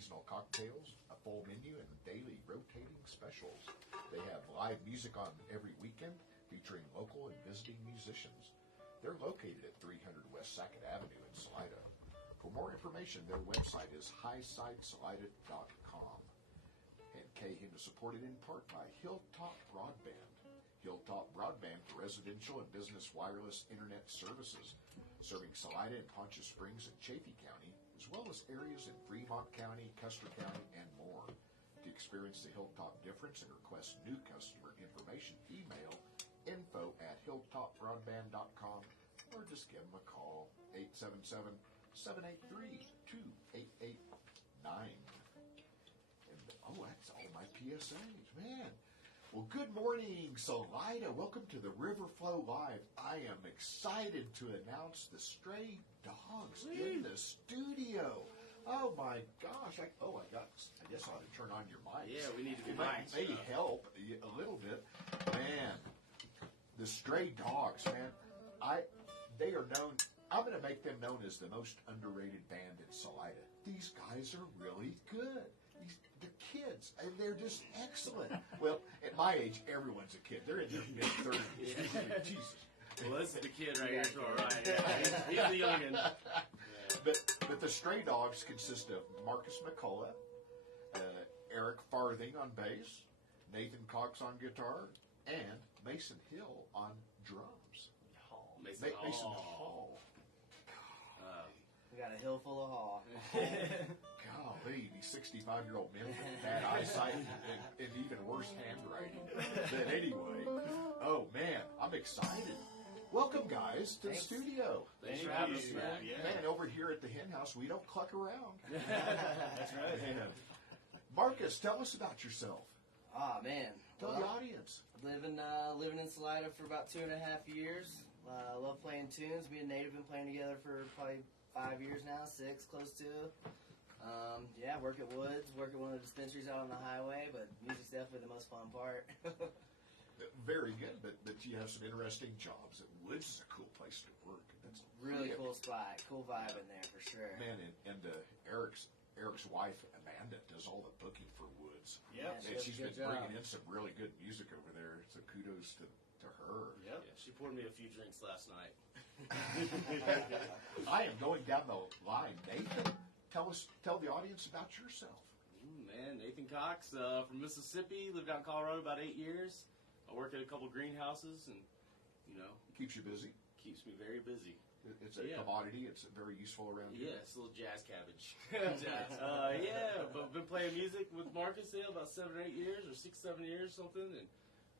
seasonal cocktails, a full menu, and daily rotating specials. They have live music on every weekend, featuring local and visiting musicians. They're located at 300 West Sackett Avenue in Salida. For more information, their website is highsidesalida.com. And KHIM is supported in part by Hilltop Broadband. Hilltop Broadband for residential and business wireless internet services, serving Salida and Poncha Springs and Chaffee County, as well as areas in Fremont County, Custer County, and more. To experience the Hilltop difference and request new customer information, email info@hilltopbroadband.com or just give them a call, 877-783-2889. And, that's all my PSAs, man. Well, good morning, Salida. Welcome to the Riverflow Live. I am excited to announce the Stray Dogs in the studio. Oh my gosh! I guess I ought to turn on your mics. Yeah, we need to be mics. May help a little bit, man. The Stray Dogs, man. They are known. I'm going to make them known as the most underrated band in Salida. These guys are really good. The kids, and they're just excellent. Well, at my age, everyone's a kid. They're in their mid-30s. Jesus. Well, this is the kid right here to our right. Yeah, he's the youngin'. Yeah. But the Stray Dogs consist of Marcus McCulluch, Eric Farthing on bass, Nathan Cox on guitar, and Mason Hill on drums. Mason Hall. We got a hill full of haul. Golly, these 65-year-old men with bad eyesight and even worse handwriting. But anyway, oh man, I'm excited. Welcome, guys, to the studio. Thanks for having us, man. Man, over here at the hen house, we don't cluck around. That's right. And, Marcus, tell us about yourself. Ah, man. Tell the audience. Living in Salida for about 2.5 years. Love playing tunes. Me and Nate have been playing together for probably 5 years now, 6, close to. Work at Woods, work at one of the dispensaries out on the highway, but music's definitely the most fun part. Very good, but you have some interesting jobs. Woods is a cool place to work. That's really cool spot, cool vibe in there for sure. Man, and Eric's wife Amanda does all the booking for Woods. Yep, and she's been bringing in some really good music over there. So kudos to her. Yep. Yeah, she poured me a few drinks last night. I am going down the line. Nathan, tell the audience about yourself. Man, Nathan Cox from Mississippi. Lived out in Colorado about 8 years. I work at a couple greenhouses, and keeps you busy. Keeps me very busy. It's a commodity. It's very useful around here. Yeah, it's a little jazz cabbage. But been playing music with Marcus about 7 or 8 years, or 6, 7 years, something, and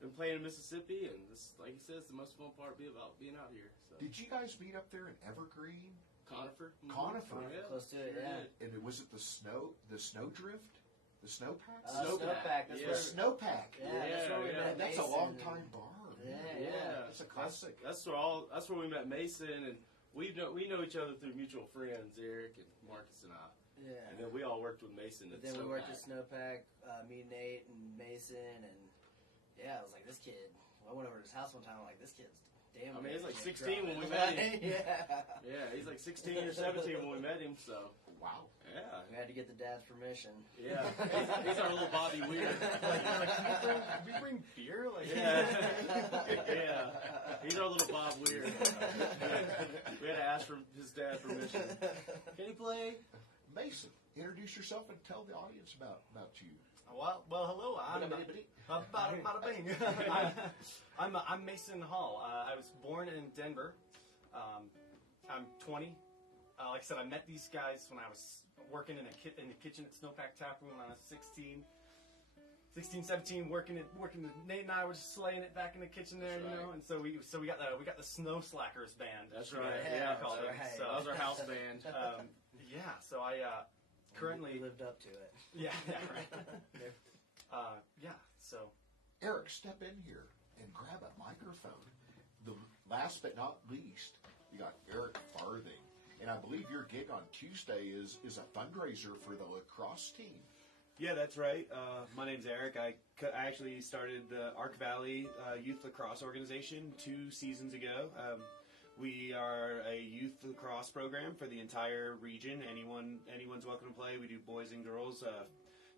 been playing in Mississippi. And this, like you said, it's the most fun part about being out here. So. Did you guys meet up there in Evergreen? Conifer. Mm-hmm. Conifer. Yeah, close to it. Yeah. And was it the snowdrift? The snowpack? Snowpack. The snowpack. Yeah, that's a long time bar. Yeah. It's a classic. That's where we met Mason, and we know each other through mutual friends, Eric and Marcus and I. Yeah. And then we all worked with Mason at Then Snowpack. we worked at Snowpack, me, Nate, and Mason, and I was like, this kid. I went over to his house one time. I'm like, this kid's damn. I mean, he's like 16 when we met him. Yeah, he's like 16 or 17 when we met him. So. Wow. Yeah. We had to get the dad's permission. Yeah. He's our little Bobby Weir. Can we bring beer? Yeah. He's our little Bob Weir. We had to ask for his dad's permission. Can he play? Mason, introduce yourself and tell the audience about you. Well, hello. Bada bing. I'm Mason Hall. I was born in Denver. I'm 20. Like I said, I met these guys when I was working in the kitchen at Snowpack Tap Room when I was 16, 17, working. Nate and I were just slaying it back in the kitchen there, And so we got the Snow Slackers band. That's right. Yeah, right. So that was our house band. So I currently lived up to it. Yeah, right. So Eric, step in here and grab a microphone. The last but not least, you got Eric Farthing. And I believe your gig on Tuesday is a fundraiser for the Lacrosse team. Yeah, that's right. My name's Eric. I actually started the Ark Valley Youth Lacrosse Organization 2 seasons ago. We are a youth lacrosse program for the entire region. Anyone's welcome to play. We do boys and girls,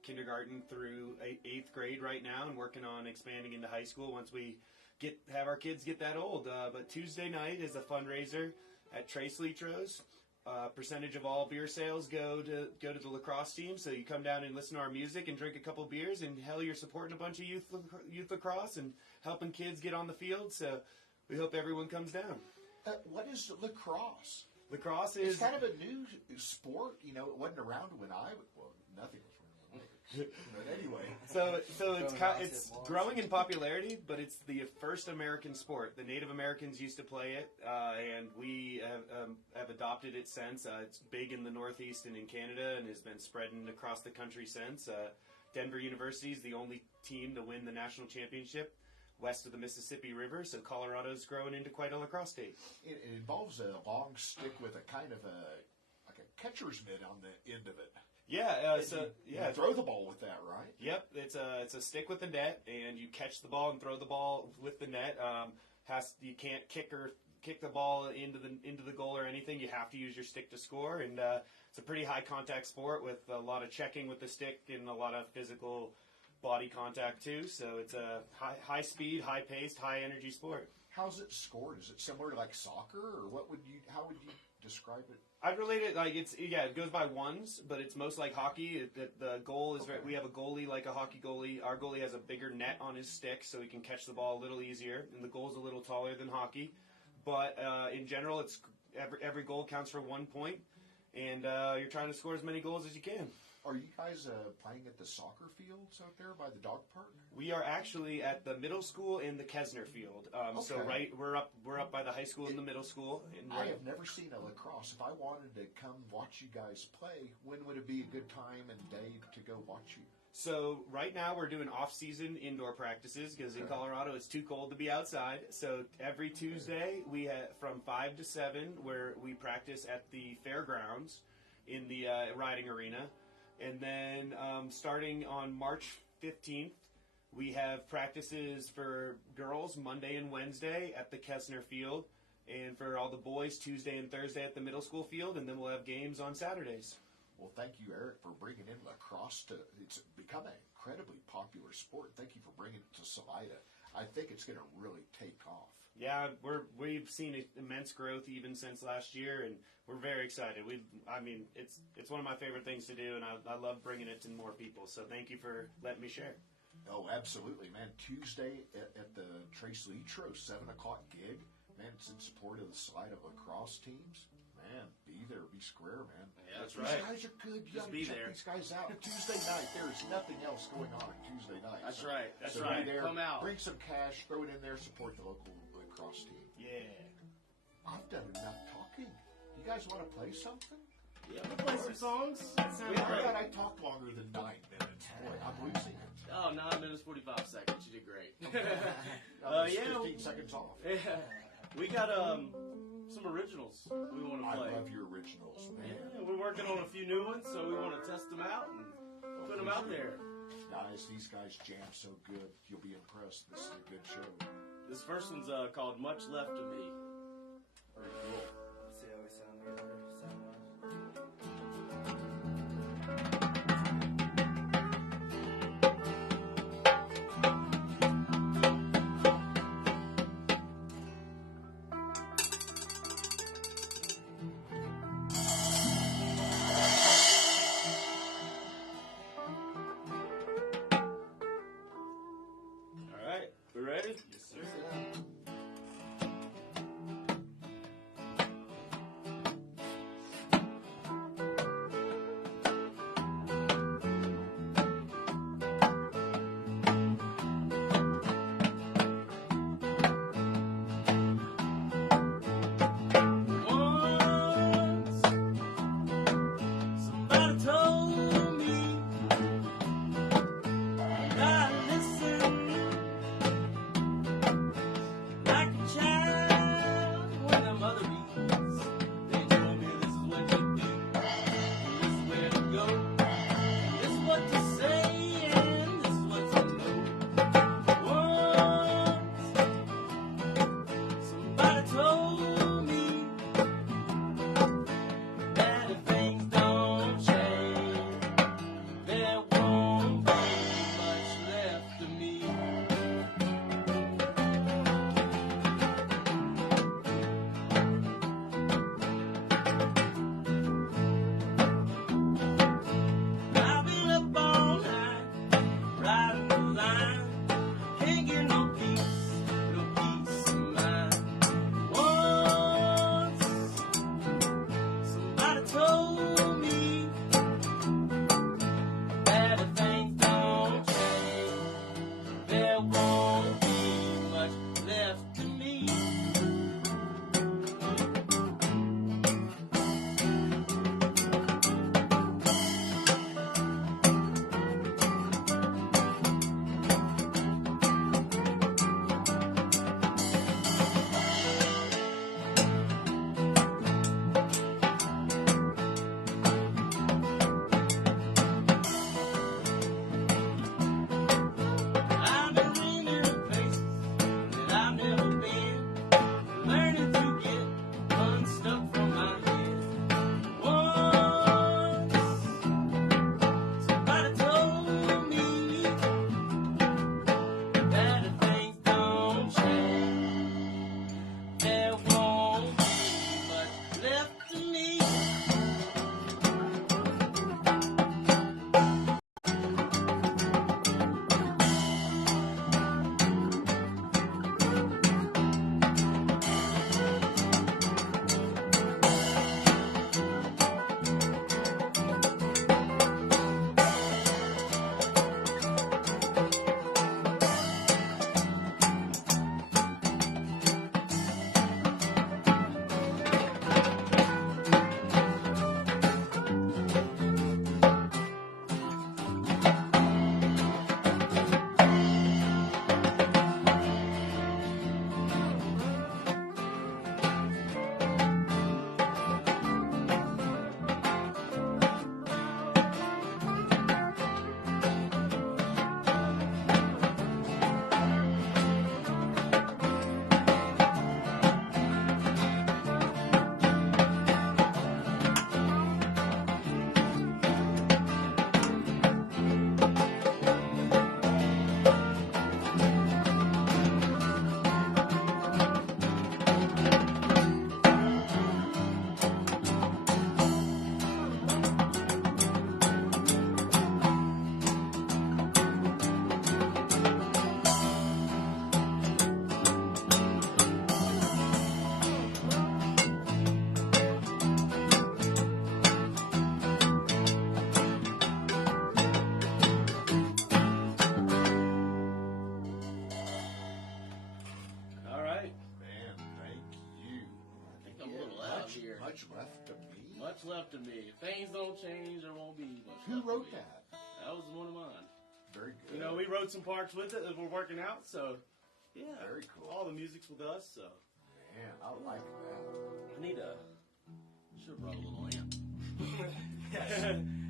kindergarten through 8th grade right now, and working on expanding into high school once we have our kids get that old. But Tuesday night is a fundraiser at Trace Litros. Percentage of all beer sales go to the lacrosse team. So you come down and listen to our music and drink a couple beers, and hell, you're supporting a bunch of youth lacrosse and helping kids get on the field. So we hope everyone comes down. What is lacrosse? Lacrosse It's is kind of a new sport. You know, it wasn't around when nothing was around. But anyway. So it's growing in popularity, but it's the first American sport. The Native Americans used to play it, and we have adopted it since. It's big in the Northeast and in Canada, and has been spreading across the country since. Denver University is the only team to win the national championship west of the Mississippi River, so Colorado's growing into quite a lacrosse state. It involves a long stick with a kind of like a catcher's mitt on the end of it. Yeah, You throw the ball with that, right? Yep, it's a stick with a net, and you catch the ball and throw the ball with the net. You can't kick the ball into the goal or anything. You have to use your stick to score, and it's a pretty high contact sport with a lot of checking with the stick and a lot of physical body contact too. So it's a high speed, high paced, high energy sport. How's it scored? Is it similar to like soccer, or how would you describe it? I'd relate it like it goes by ones, but it's most like hockey. The goal is we have a goalie like a hockey goalie. Our goalie has a bigger net on his stick, so he can catch the ball a little easier, and the goal's a little taller than hockey. But in general, it's every goal counts for 1 point, and you're trying to score as many goals as you can. Are you guys playing at the soccer fields out there by the dog park? We are actually at the middle school in the Kesner field. So we're up by the high school and the middle school. And I have never seen a lacrosse. If I wanted to come watch you guys play, when would it be a good time and day to go watch you? So right now we're doing off-season indoor practices because in Colorado it's too cold to be outside. So every Tuesday we have from 5 to 7 where we practice at the fairgrounds in the riding arena. And then starting on March 15th, we have practices for girls Monday and Wednesday at the Kesner field, and for all the boys Tuesday and Thursday at the middle school field, and then we'll have games on Saturdays. Well, thank you, Eric, for bringing in lacrosse it's become an incredibly popular sport. Thank you for bringing it to Salida. I think it's going to really take off. Yeah, we've seen immense growth even since last year, and we're very excited. It's one of my favorite things to do, and I love bringing it to more people. So thank you for letting me share. Oh, absolutely, man. Tuesday at the Trace Litros 7 o'clock gig. Man, it's in support of the Salida lacrosse teams. Man, be there, be square, man. Yeah, that's These right. guys are good. You Just gotta be check there. these guys out. Tuesday night, there's nothing else going on Tuesday night. That's right. That's so right. Be there, Come out. bring some cash, throw it in there, support the local lacrosse team. Yeah. I've done enough talking. You guys want to play something? Yeah, we'll play some songs. I thought I talked longer than 9 minutes. Boy, I'm losing it. Oh, 9 minutes, 45 seconds. You did great. That was 15 seconds off. Yeah. We got some originals we want to I play. love your originals, man. Yeah, we're working on a few new ones, so we want to test them out and put them out there. Guys, these guys jam so good. You'll be impressed. This is a good show. This first one's called Much Left of Me. Very cool. Let's see how we sound together. All right, we ready? Yes, sir. Once, somebody told me, and I listened like a child when a mother reads. They told me this is what you do, and this is where to go, and this is what to say, and this is what to know. Once, somebody told me Much Left to Me? Much Left to Me. If things don't change, there won't be much Who left wrote to me. that? That was one of mine. Very good. You know, we wrote some parts with it as we're working out, so yeah. Very cool. All the music's with us, so. Man, I like that. I need should have brought a little amp.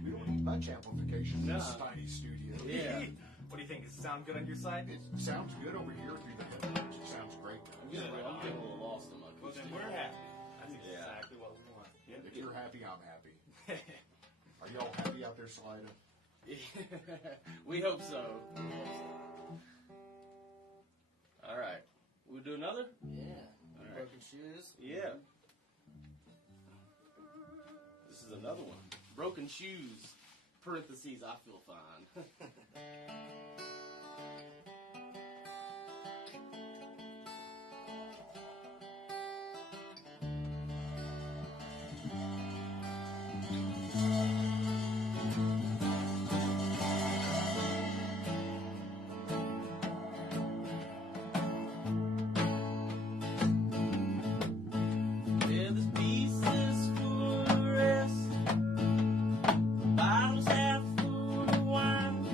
We don't need much amplification in this No. tiny studio. Yeah. What do you think? Does it sound good on your side? It sounds good over here through the headphones. It sounds great. I'm getting a little lost in my Well, acoustic. then we're happy. That's Yeah. exactly what we want. If you're happy, I'm happy. Are y'all happy out there, Salida? We hope so. All right. We'll do another? Yeah. All right. Broken shoes. Yeah. This is another one. Broken shoes. Parentheses, I feel fine. Yeah, this piece is full of rest. Bottles half full of wine.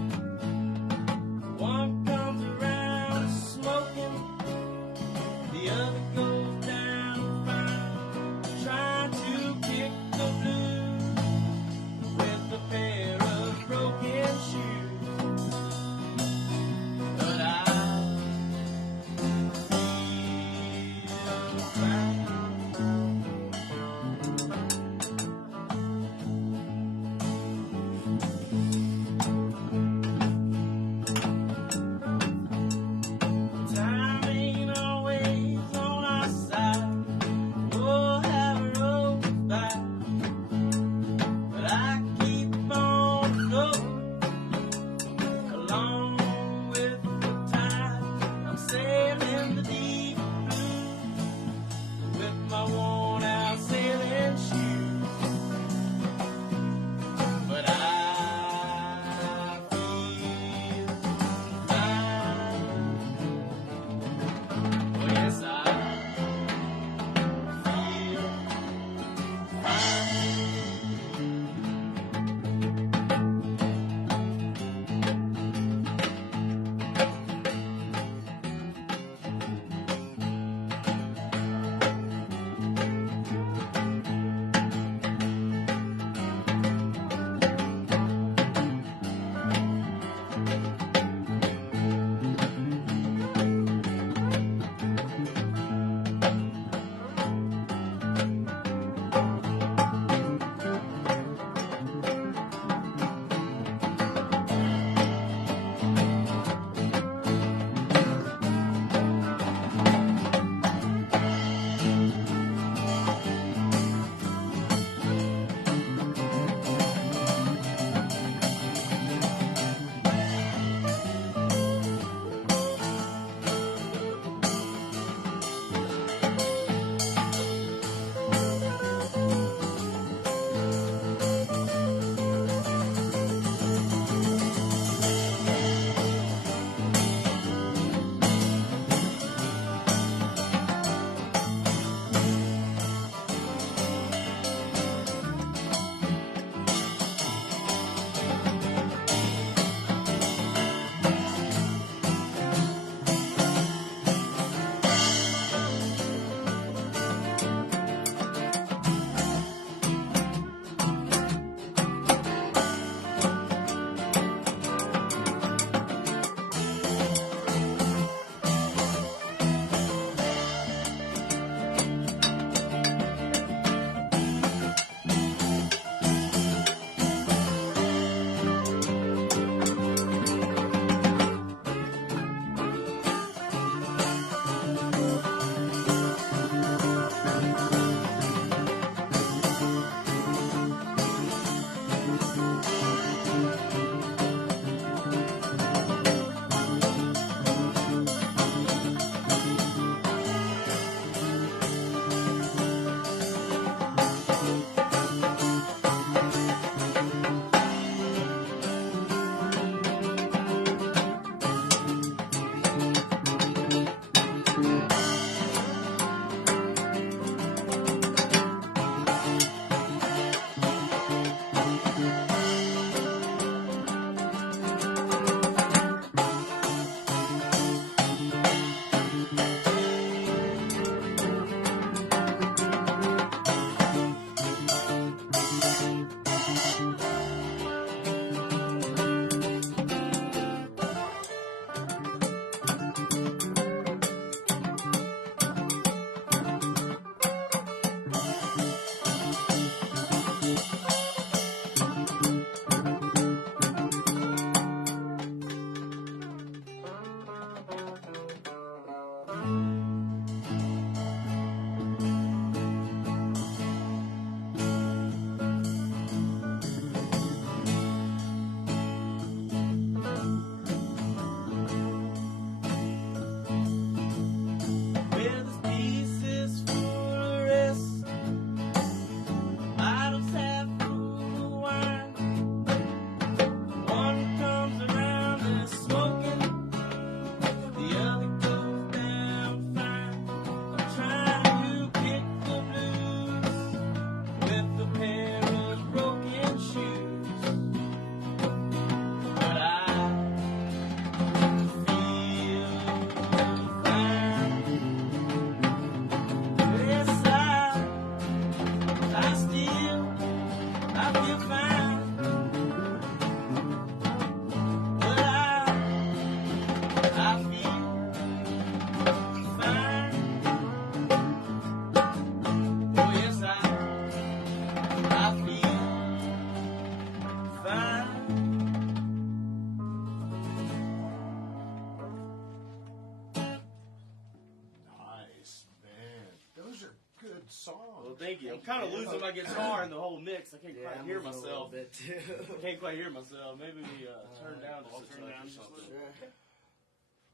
thank you. I'm kind of losing my guitar in the whole mix. I can't quite hear I'm losing a little myself. bit too. I can't quite hear myself. Maybe we turn down just a touch or something.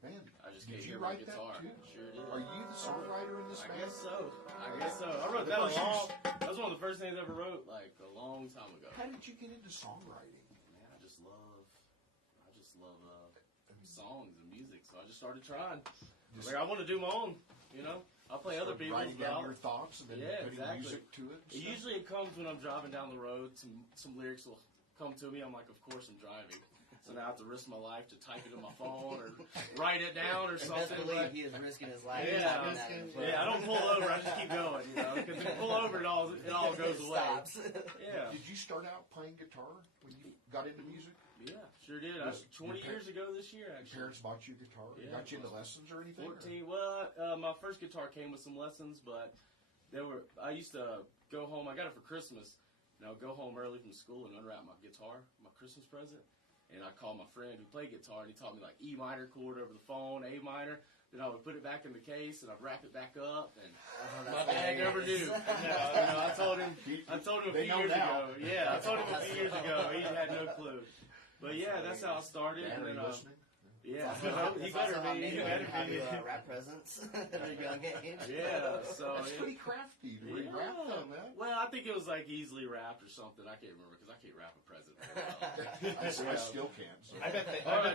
Man, I just did can't you hear my write that guitar. too? Sure did. Are you the songwriter in this I band? guess so. I wrote that that was one of the first things I ever wrote, like a long time ago. How did you get into songwriting? Man, I just love songs and music, so I just started trying. Just Like I want to do my own, you know. I'll play other people's, writing but down I'll- your thoughts and then putting music to it. and stuff? Usually it comes when I'm driving down the road. Some lyrics will come to me. I'm like, of course I'm driving. So now I have to risk my life to type it in my phone or write it down or Best something. believe But- he is risking his life. Yeah, typing that in the phone. I don't pull over. I just keep going, you know. Because if you pull over, it all goes away. Stops. Yeah, Did you start out playing guitar when you got into music? yeah, sure did. Was 20 your years ago this year, Your actually. parents bought you a guitar? Yeah. Got you into lessons or anything? 14. Well, my first guitar came with some lessons, but I used to go home. I got it for Christmas. And I would go home early from school and unwrap my guitar, my Christmas present. And I called my friend who played guitar, and he taught me like E minor chord over the phone, A minor. Then I would put it back in the case, and I'd wrap it back up. And my dad never knew. I told him a They few know years now. ago. Yeah, I told him a few years ago. He had no clue. But yeah, that's how I started. Dad, are And you then, listening? yeah, he That's also better how be. made He him better how be. to wrap presents at a young age. Yeah, so That's pretty crafty to rewrap them, man. Well, I think it was like easily wrapped or something. I can't remember because I can't wrap a present very well. I still can. So. I bet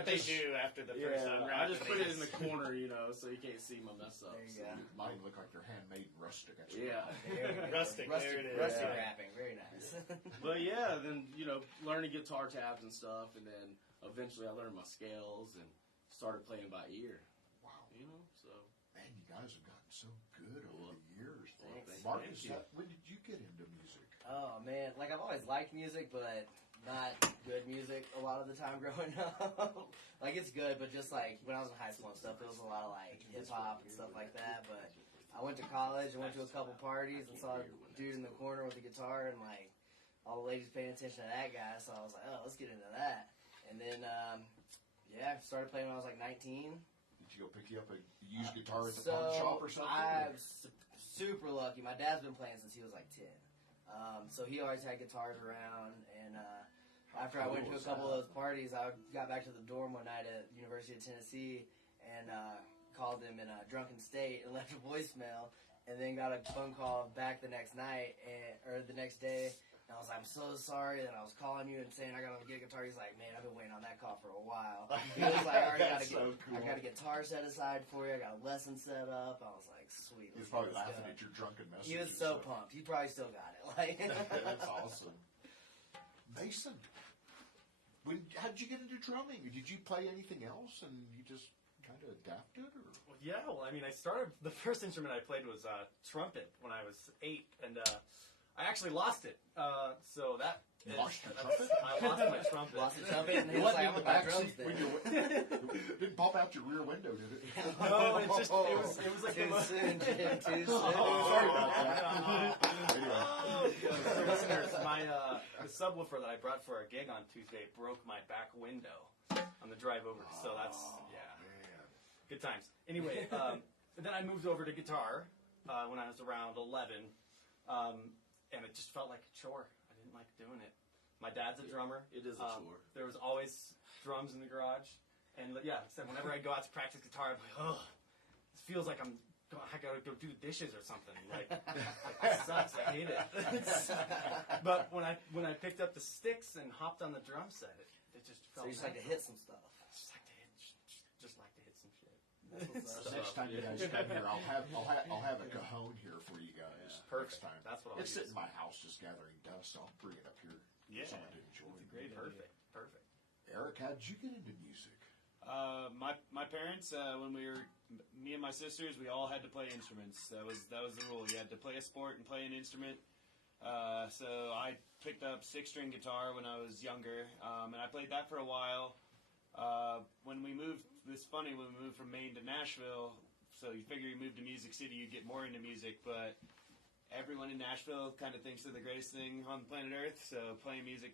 they do after the first time. I just put it in the corner, you know, so you can't see my mess up. There you go. Mine look like they're handmade and rustic. That's Yeah. Rustic, there it is. Rustic Yeah. wrapping, very nice. But yeah, then, learning guitar tabs and stuff, and then eventually I learned my scales and started playing by ear, Wow. so. Man, you guys have gotten so good over the years. Thanks. Marcus, Thank you. when did you get into music? Oh man, like I've always liked music, but not good music a lot of the time growing up. Like it's good, but just like when I was in high school and stuff, it was a lot of like hip hop and stuff like that. But I went to college, I went to a couple parties and saw a dude in the corner with a guitar and like all the ladies paying attention to that guy. So I was like, oh, let's get into that. And then started playing when I was like 19. Did you go pick you up a used guitar at the pawn shop or something? I'm super lucky. My dad's been playing since he was like 10. So he always had guitars around, and after I went to a couple of those parties, I got back to the dorm one night at University of Tennessee and called him in a drunken state and left a voicemail, and then got a phone call back the next night, or the next day, and I was like, I'm so sorry that I was calling you and saying I got to get a guitar. He's like, man, I've been waiting on that call for a while. He was like, I already I got a guitar set aside for you. I got a lesson set up. I was like, sweet. He was probably laughing at your drunken message. He was so pumped. He probably still got it. Like, That's awesome. Mason, how'd you get into drumming? Did you play anything else and you just kind of adapted? Or? Well, yeah, I mean, the first instrument I played was trumpet when I was 8, and I actually lost it. So that. You lost your trumpet? I lost my trumpet. lost the trumpet, and he It was like, wasn't in I'm the with my back drums seat then. when you didn't pop out your rear window, did it? No, it was like the Too most. soon, Jim, too soon. Sorry about that. Anyway. So listeners, the subwoofer that I brought for a gig on Tuesday broke my back window on the drive over. So that's Man. good times. Anyway, then I moved over to guitar when I was around 11, and it just felt like a chore. I didn't like doing it. My dad's a drummer. It is a chore. There was always drums in the garage, and yeah, so whenever I go out to practice guitar, I'm like, oh, it feels like I gotta go do the dishes or something. Like it sucks. I hate it. But when I picked up the sticks and hopped on the drum set, it just So felt. you just like to hit some stuff. Just like to hit some shit. Next time you guys come here, I'll have a cajon here for you guys. Perfect. Next time. That's what I'll It's use. sitting in my house just gathering dust. I'll bring it up here. Yeah. For someone to enjoy. Perfect. Eric, how'd you get into music? My parents, when we were me and my sisters, we all had to play instruments. That was the rule. You had to play a sport and play an instrument. So I picked up 6-string guitar when I was younger, and I played that for a while. When we moved, it's funny, when we moved from Maine to Nashville, so you figure you moved to Music City, you'd get more into music, but everyone in Nashville kind of thinks they're the greatest thing on planet Earth, so playing music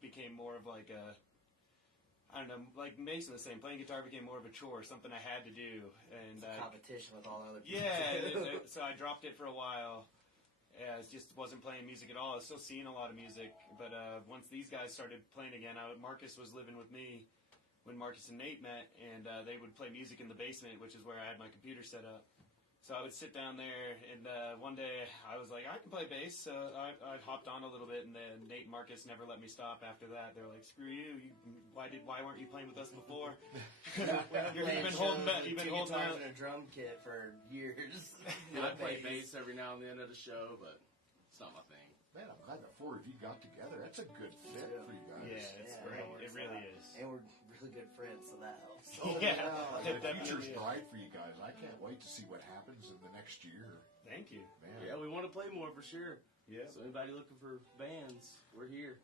became more of like a, I don't know, like Mason was saying, playing guitar became more of a chore, something I had to do. And Competition with all the other people. yeah, so I dropped it for a while, I just wasn't playing music at all. I was still seeing a lot of music, but once these guys started playing again, Marcus was living with me when Marcus and Nate met, and they would play music in the basement, which is where I had my computer set up. So I would sit down there, and one day I was like, I can play bass, so I hopped on a little bit, and then Nate and Marcus never let me stop after that. They're like, screw you, why weren't you playing with us before? You've been holding back, you've been holding out. In a drum kit for years. I play bass every now and then at a show, but it's not my thing. Man, I'm glad the four of you got together. That's a good fit for you guys. Yeah, it's great. It really is. And we're really good friends, so that helps. Yeah. The future's bright for you guys. I can't wait to see what happens in the next year. Thank you. Man. Yeah, we want to play more for sure. Yeah. So anybody looking for bands, we're here.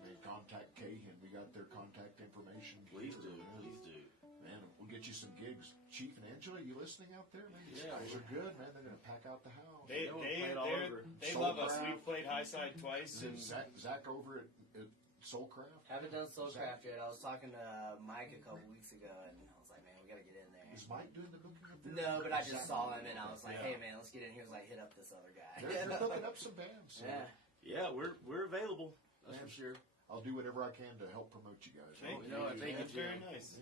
Hey, contact Cahan. We got their contact information. Please here, do. man. Please do. Man, we'll get you some gigs. Chief and Angela, you listening out there, man? These Yeah. guys are good, man. They're going to pack out the house. They Soul love us. Craft. We've played Highside twice. And And Zach over at Soulcraft. Haven't done Soulcraft yet. I was talking to Mike a couple weeks ago, and I was like, man, we got to get in there. Is Mike doing the booking up there? No, but I just saw him, and I was like, Yeah. hey, man, let's get in here. He was like, hit up this other guy. They're hooking up some bands. So Yeah. Yeah, we're available. That's for sure. I'll do whatever I can to help promote you guys. Thank you know what? Thank you, That's very Jim. nice.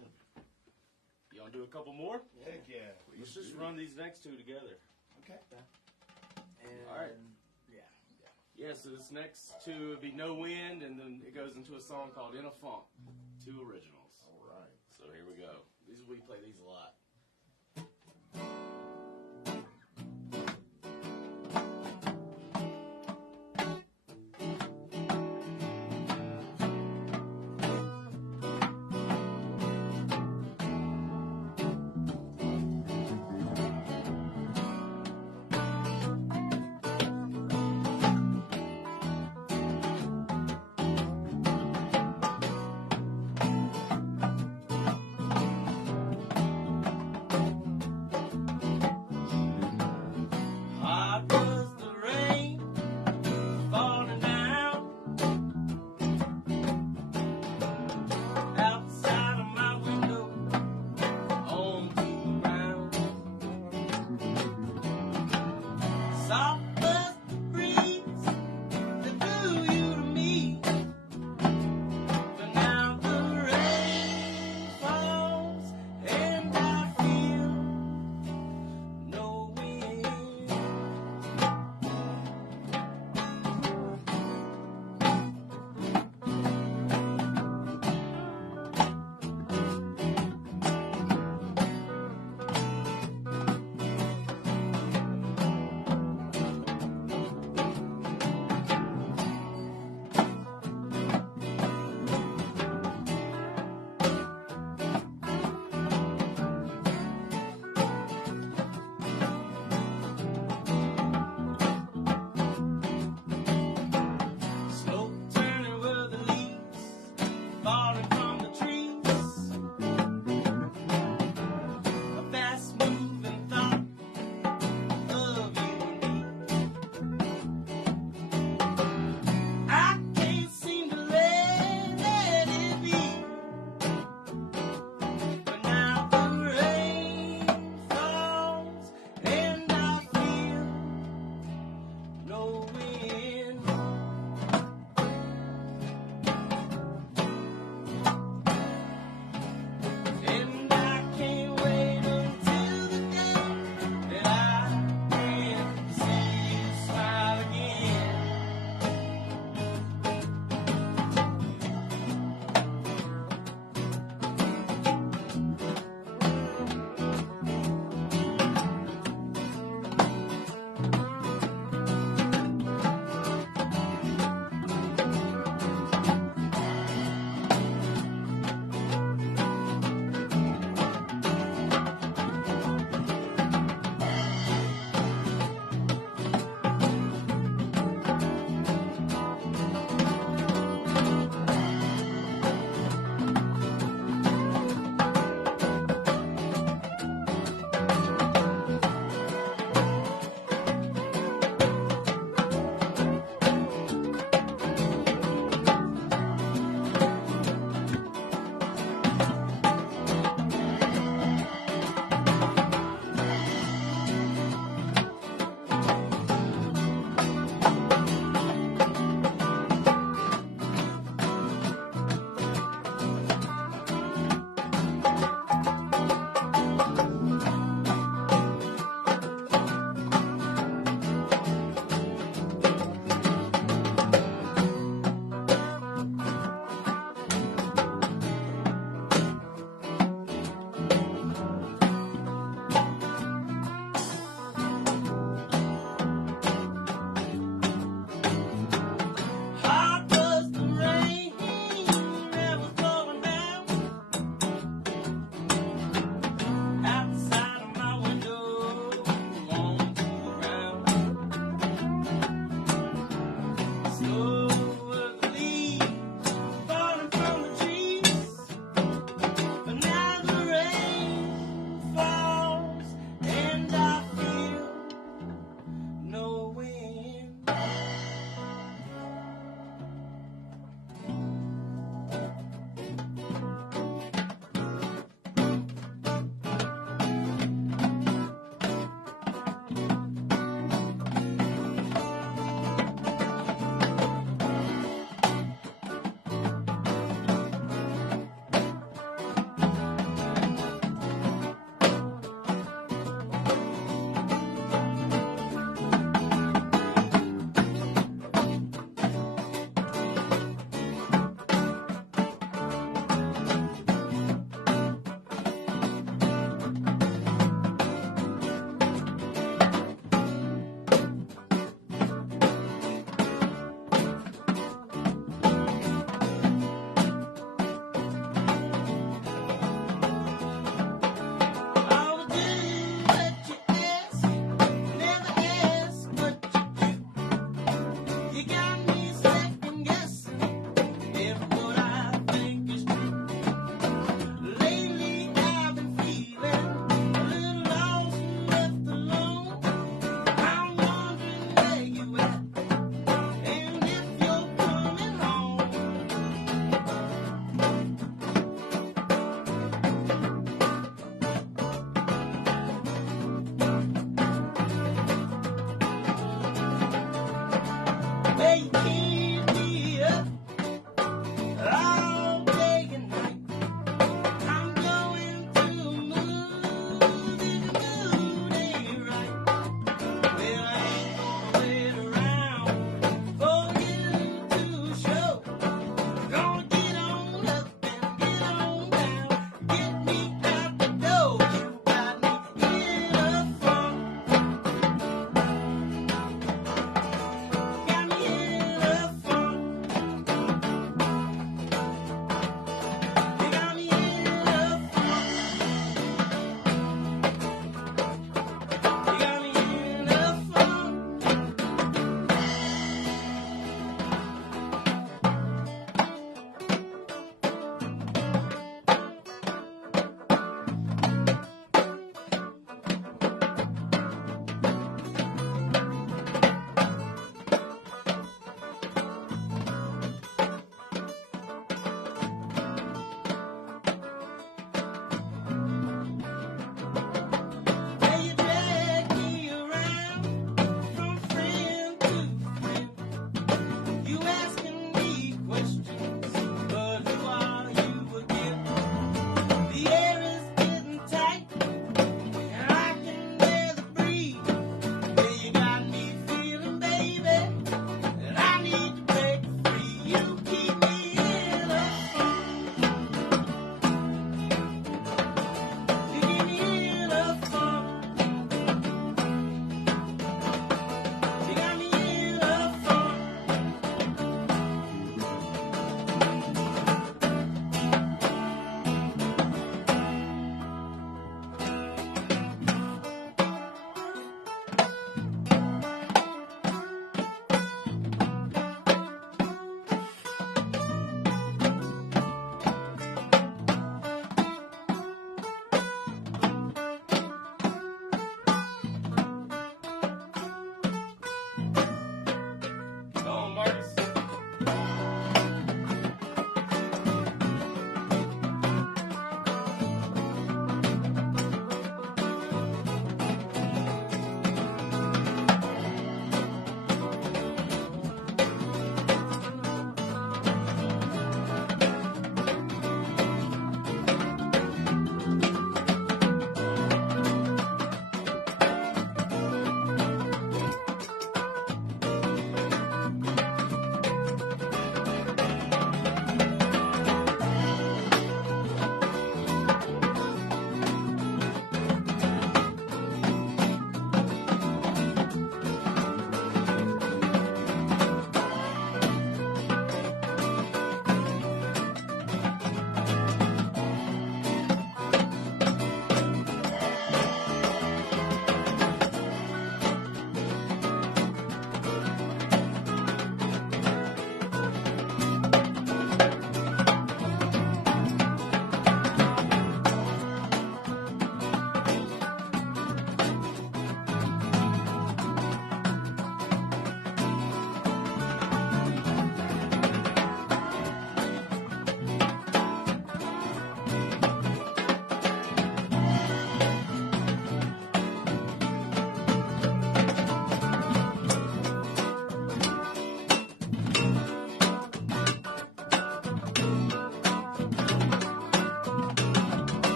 You want to do a couple more? Heck yeah. Let's just run these next two together. Okay. And, All right. Yeah. Yeah, so this next two would be No Wind, and then it goes into a song called In a Funk. Two originals. All right. So here we go. We play these a lot. Thank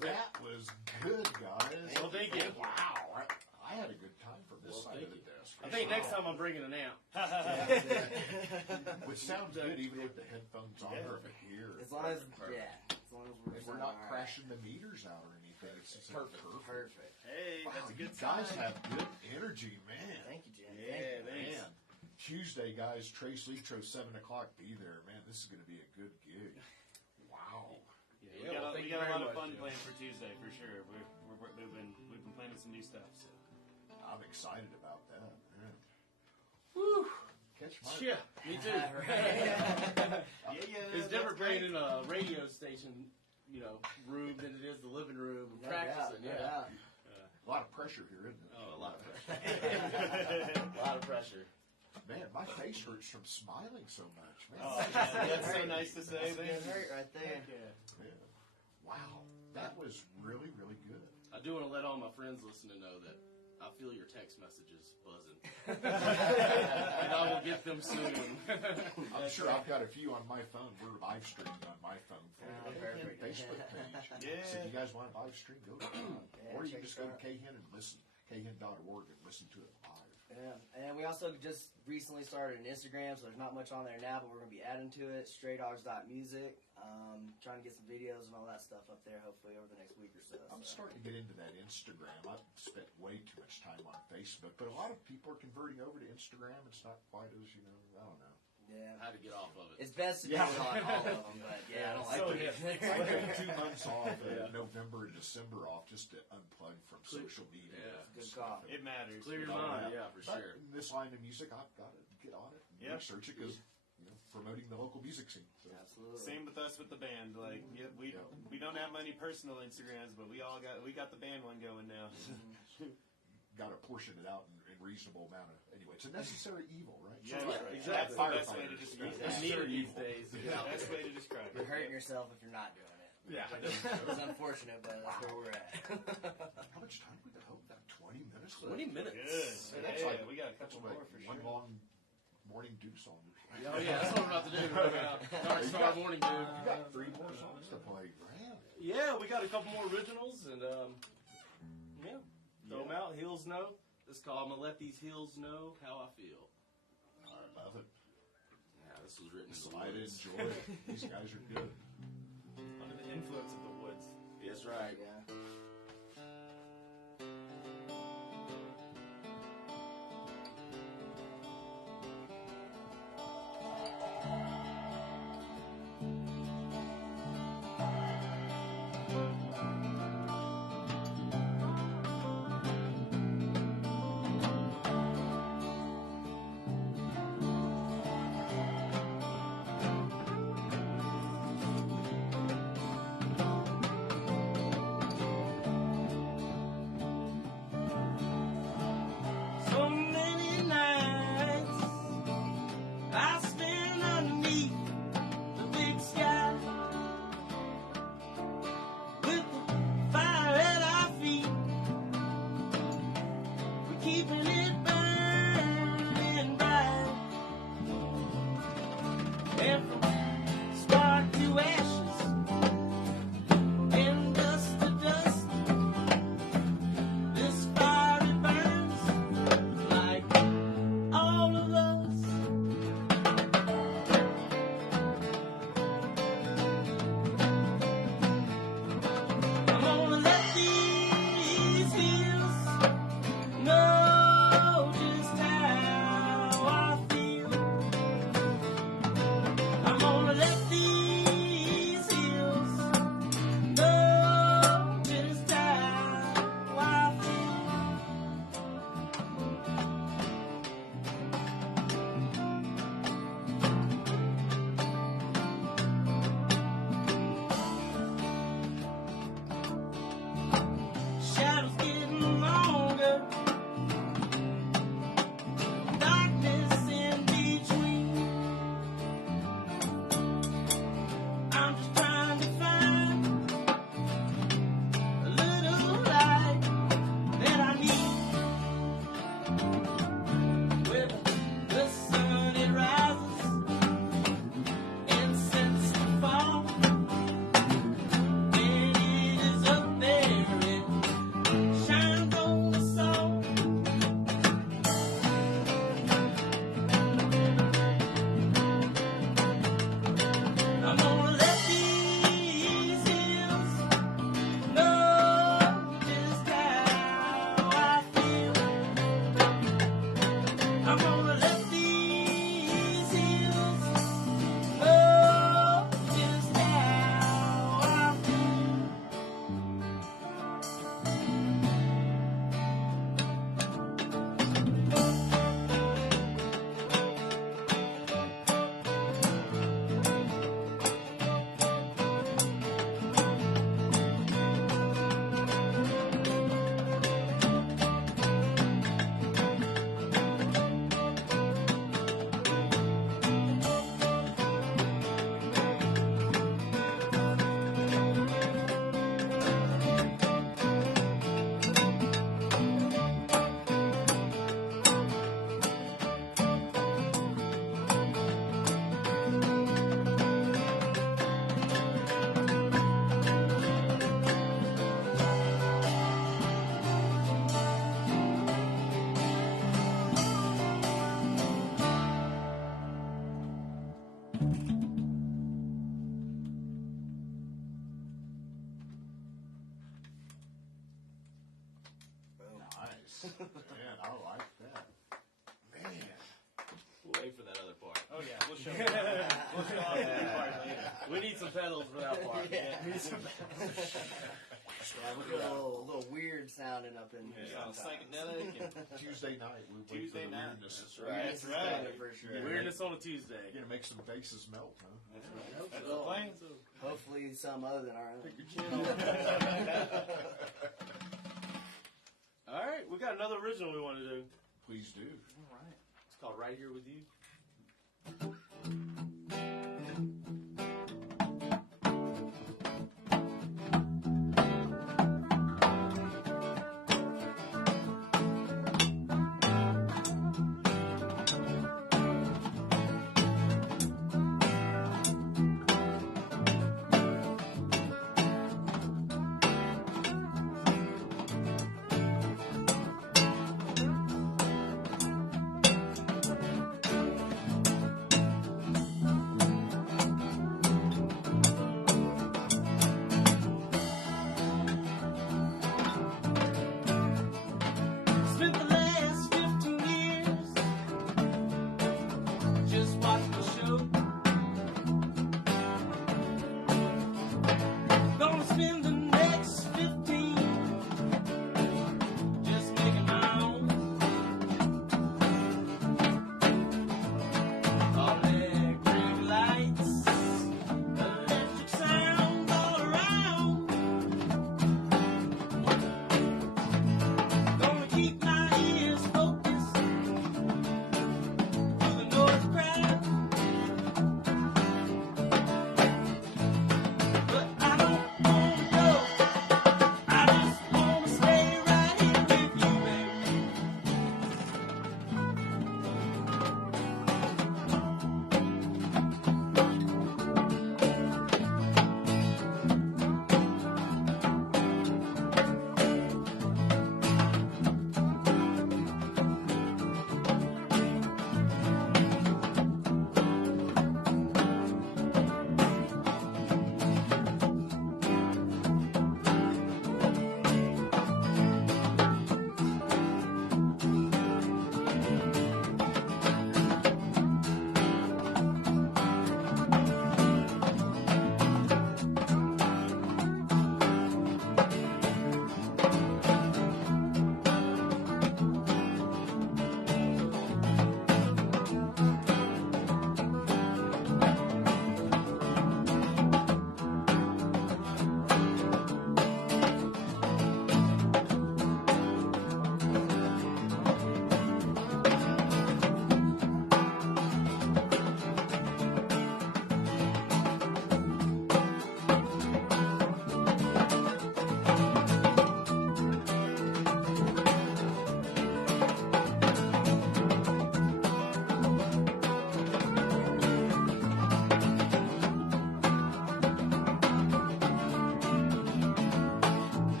Perfect. That was good, guys. Well, thank you. Wow. I had a good time from this side of the desk. I think next time I'm bringing an amp. Which sounds good even with the headphones on over here. As long as we're not crashing the meters out or anything. It's perfect. Perfect. Hey, Wow, that's a you good guys sign. have good energy, man. Thank you, Jim. Yeah, thanks. Man, Tuesday, guys, Trace Litro, 7 o'clock. Be there, man. This is going to be a good gig. Wow. Yeah, We thank got you a very lot of much, fun Jim. planned for Tuesday for sure. We've been planning some new stuff. So. I'm excited about that, man. Woo! Catch my Yeah, me too. It's different playing in a radio station, room than it is the living room and practicing. Yeah. A lot of pressure here, isn't it? Oh, a lot of pressure. A lot of pressure. Man, my face hurts from smiling so much, man. Oh, that's so nice to say. That's Thanks. hurt right there. Man. Wow, that was really, really good. I do want to let all my friends listening know that I feel your text messages buzzing. And I will get them soon. I'm sure I've got a few on my phone. We're live streaming on my phone for the perfect. Facebook page. Yeah. So if you guys want to live stream, go to or you check can just it go to out. KHEN and listen, khen.org and listen to it live. Yeah, and we also just recently started an Instagram, so there's not much on there now, but we're going to be adding to it, straydogs.music, trying to get some videos and all that stuff up there, hopefully, over the next week or so. I'm starting to get into that Instagram. I've spent way too much time on Facebook, but a lot of people are converting over to Instagram. It's not quite as, I don't know. Yeah, How to get off of it. it's best to do Yeah. it on all of them, but yeah, I don't like So to hip. I took 2 months off, November and December off, just to unplug from social media. Yeah. and Good stuff. call. It matters. Clear your Oh, mind, yeah, for But sure. in this line of music, I've got to get on it and Yep. research it because promoting the local music scene. So. Absolutely. Same with us with the band. Like we don't have many personal Instagrams, but we got the band one going now. Got to portion it out in reasonable amount of. Anyway, it's a necessary evil, right? Yeah, right. That's the best way to Firefighters. describe It's it. needed these days. Best way to describe You're it. hurting yourself if you're not doing it. Yeah. It's unfortunate, but that's where we're at. How much time did we hold? About 20 minutes. 20 minutes. Good. That's Yeah, like- we got a That's couple like more for one sure. long morning dew song. Oh, yeah, that's what we're about to do. Dark Star Morning, dude. You got 3 more songs to play, man. Yeah, we got a couple more originals, and throw them out. Heels know. This called I'm gonna let these heels know how I feel. I love it. Yeah, this was written in the Slide woods. enjoy it. These guys are good. Under the influence of the woods. That's right. Yeah. So many nights I spend underneath the big sky with the fire at our feet. We're keeping it burning bright, and from spark to ashes and dust to dust. This fire it burns like all of us. I'm gonna let these heels know just how I feel. I'm gonna let these heels know just how I feel. Shadows getting longer, darkness in between. I'm just trying to find a little light that I need. Where the sun it rises and sets to fall, and it is up I'm gonna let these hills know just how I feel. Nice. Man, I like that. Man. We'll wait for that other part. Oh yeah, we'll show you. We'll show off the big part later. We need some pedals for that part. Yeah. We need some- Yeah, we got a little weird sounding up in here. Sounds psychedelic and Tuesday night, we wait Tuesday for the night. weirdness. That's right. That's right. For sure. Weirdness on a Tuesday. You're gonna make some faces melt, huh? That's the plan. Hopefully, some other than our own. All right, we got another original we want to do. Please do. All right. It's called Right Here With You.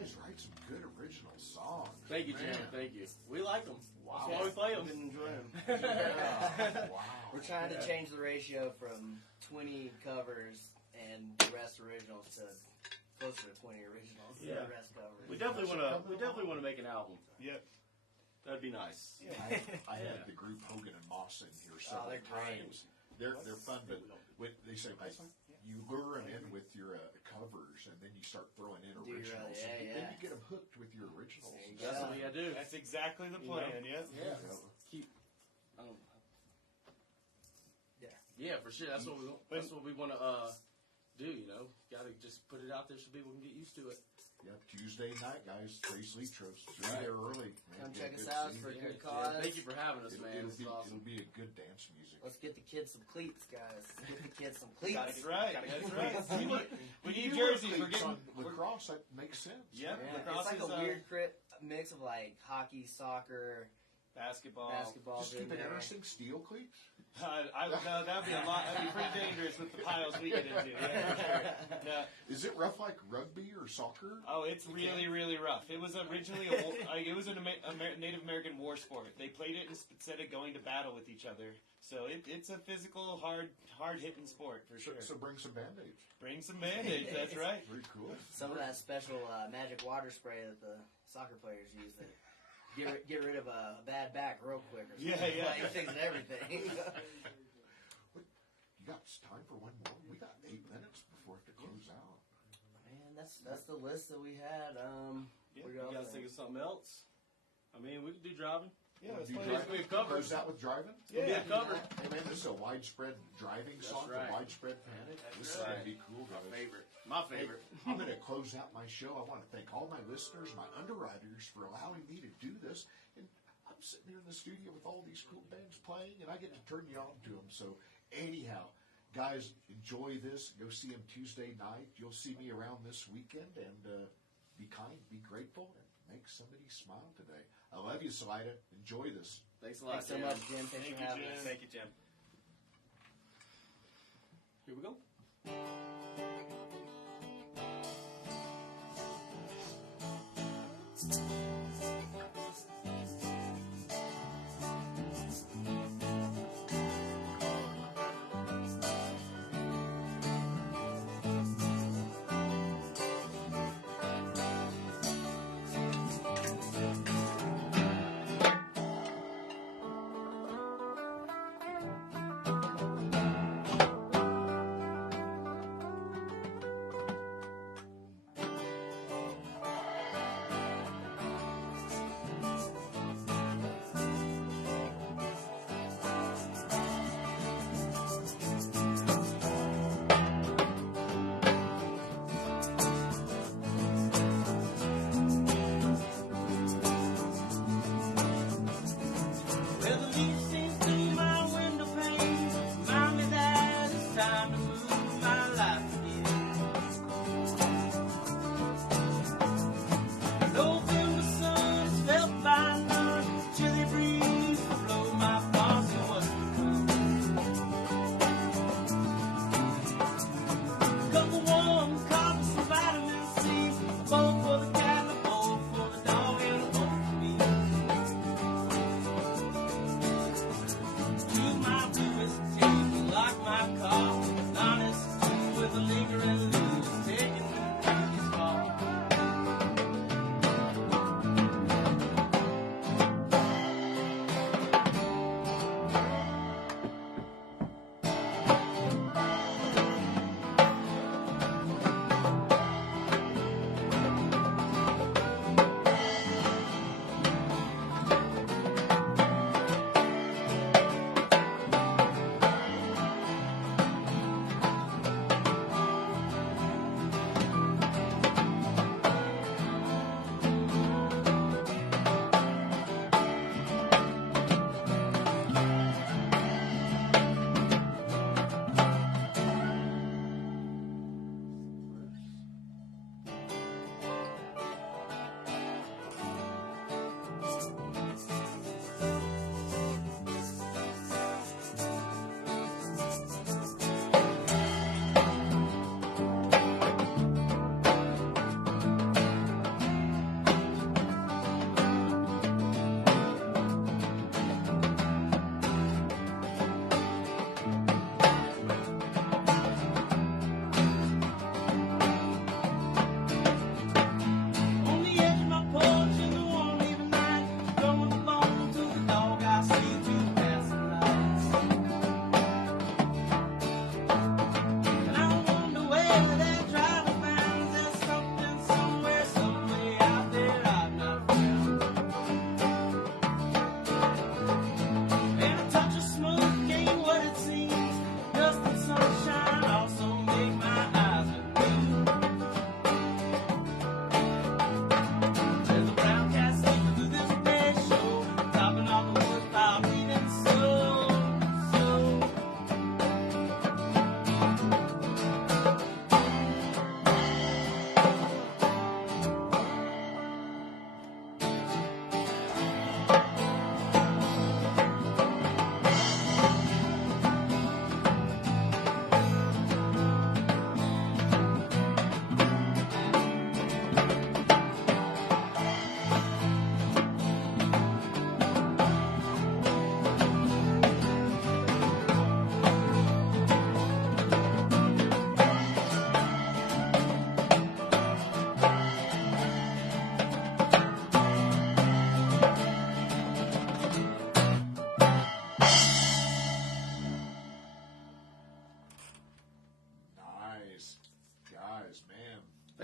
guys write some good original songs. Thank you, Jim. Man. Thank you. We like them. Wow. That's why we play them. Been enjoying them. Yeah. Wow. We're trying to change the ratio from 20 covers and the rest originals to closer to 20 originals and Yeah. the rest covers. We definitely want to make an album. Yep. That'd be nice. I had the group Hogan and Moss in here several they're great. times. They're fun, but they say you lure them in with your covers, and then you start throwing in Do your, originals. yeah, and yeah. Then you get them hooked with your originals. There you That's go. what we gotta do. That's exactly the plan. Yep. Yeah. Yeah. Yeah, for sure. That's what we want to do. You know, got to just put it out there so people can get used to it. Yep, Tuesday night, guys. Trace Leetros. Be there early. Man, Come check us good out scene. for a good Yeah, cause. thank you for having us, man. It'll This is awesome. be a good dance music. Let's get the kids some cleats, guys. Get the kids some cleats. That's right. That's right. We need You jerseys. wear We're cleats getting. on lacrosse. That makes sense. Yep. Yeah, Lacrosse it's like is, a weird mix of like hockey, soccer, basketball. Just keep it interesting. Steel cleats. No, that'd be a lot. That'd be pretty dangerous with the piles we get into. Yeah, for sure. No. Is it rough like rugby or soccer? Oh, it's really, really rough. It was originally it was an Native American war sport. They played it instead of going to battle with each other. So it's a physical, hard hitting sport for sure. So bring some band-aids. Bring some band-aids. That's right. Very cool. some of that special magic water spray that the soccer players use that get rid of a bad back real quick or something. Yeah. Like, fixing everything. You got time for one more? We got 8 minutes before we have to close out. Man, that's the list that we had. You guys think of something else? I mean, we could do driving. Yeah, let's Do you play drive? We've covered. Close out with driving? We'll be a cover. Hey man, this is a widespread driving song right. for widespread panic. This is right. gonna be cool, guys. My favorite. I'm going to close out my show. I want to thank all my listeners, my underwriters, for allowing me to do this. And I'm sitting here in the studio with all these cool bands playing, and I get to turn you on to them. So anyhow, guys, enjoy this. Go see them Tuesday night. You'll see me around this weekend, and be kind, be grateful, and make somebody smile today. I love you, Salida. Enjoy this. Thanks a lot, Thanks so Jim. much, Jim. Thanks for having us. Thank you, Jim. Here we go.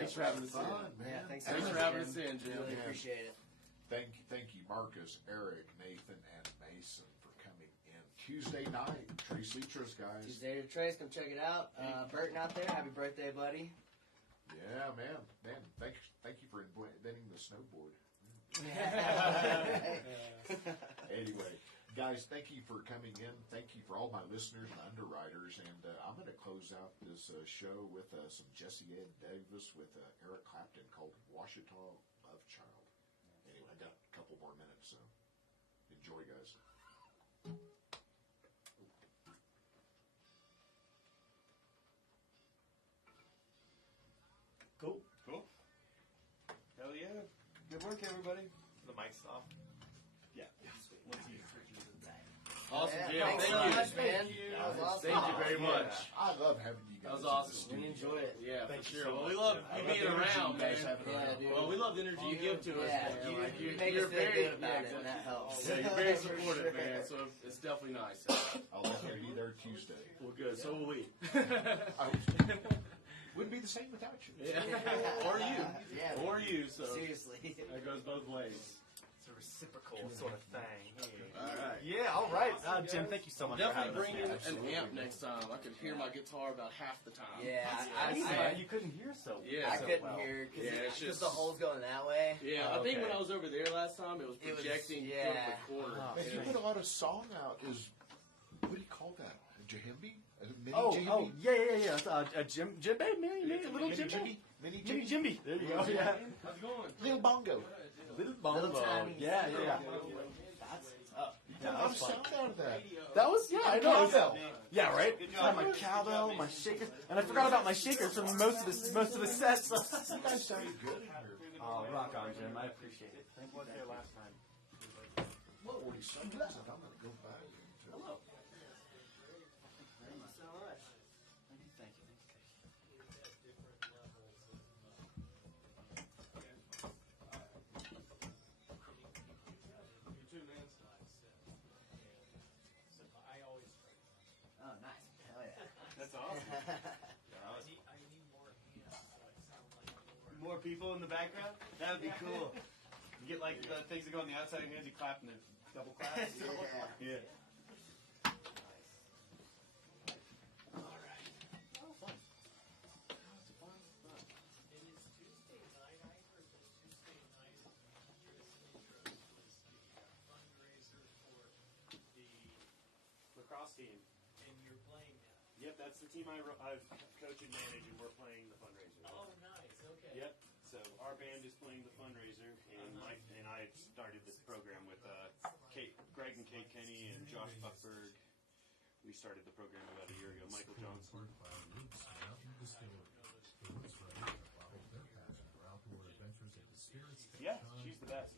Thanks for having us in. Fun, man. Yeah, thanks Thanks so for much, having Jim. us in, Jim. Really Yeah. appreciate it. Thank you, Marcus, Eric, Nathan, and Mason for coming in. Tuesday night, Trace Leachers, guys. Tuesday to Trace, come check it out. Burton out there, happy birthday, buddy. Yeah, man. Thank you for inventing the snowboard. Anyway, guys, thank you for coming in. Thank you for all my listeners and underwriters. And I'm going to close out this show with some Jesse Ed Davis with Eric Clapton called Washita Love Child. Anyway, I got a couple more minutes, so enjoy, guys. Cool. Hell yeah. Good work, everybody. The mic's off. Yeah. Awesome, Yeah, Jim. thanks Thank so you. much, man. That was awesome. Thank you very much. I love having you That guys. was awesome. In We the studio. enjoy it. Yeah, Thank for you sure. so Well, much, we love Jim. you I love being the energy around, you guys man. have Yeah, around. dude. Well, we love the energy you give to us, Yeah, man. you, Like, you you're, make you're us feel very good about yeah, it, and that helps. Yeah, you're very For supportive, sure. man. So it's definitely nice. I'll definitely be there Tuesday. Well, good. So will we. I wouldn't be the same without you. Yeah. Or you. Yeah. Or you. So Seriously. that goes both ways. It's a reciprocal sort of thing. All right. Yeah, all right. Jim, thank you so much for having Definitely us. bring in man. an amp next time. I could hear my guitar about half the time. Yeah, You couldn't hear so Yeah. I so couldn't well. hear Yeah, it's because just- the hole's going that way. Yeah, I think when I was over there last time, it was It was- projecting yeah. the corner. Oh, Man, you Yeah. put a lot of song out. What do you call that? A jahimbi? A mini Oh, jahimbi? yeah. Jimbe, little Mini Jimbe. Mini Jimmy jahimbi? Jimby. There you go. Yeah. How's it going? Little bongo. Little Little tiny. Yeah. Got a lot of sound out of that. That was, I know. Cowbell. Yeah, right. I had my cowbell, my shakers, and I forgot about my shakers from most of the sets. You guys sounded good in here. Oh, rock on, Jim. I appreciate it. Thank you. There last time. Well, 40 seconds, and I'm going to go back. Hello. Thank you so much. Thank you. Oh, nice. Hell yeah. That's awesome. More people in the background? That would be cool. You get like the things that go on the outside of your hands, you clap and then double clap. Yeah. Lacrosse team. And you're playing now. Yep, that's the team I've coached and managed, and we're playing the fundraiser. Oh, nice. Okay. Yep. So our band is playing the fundraiser, and Mike and I started this program with Greg and Kate Kenny and Josh Buckberg. We started the program about a year ago. Michael Johnson. Yeah, she's the best.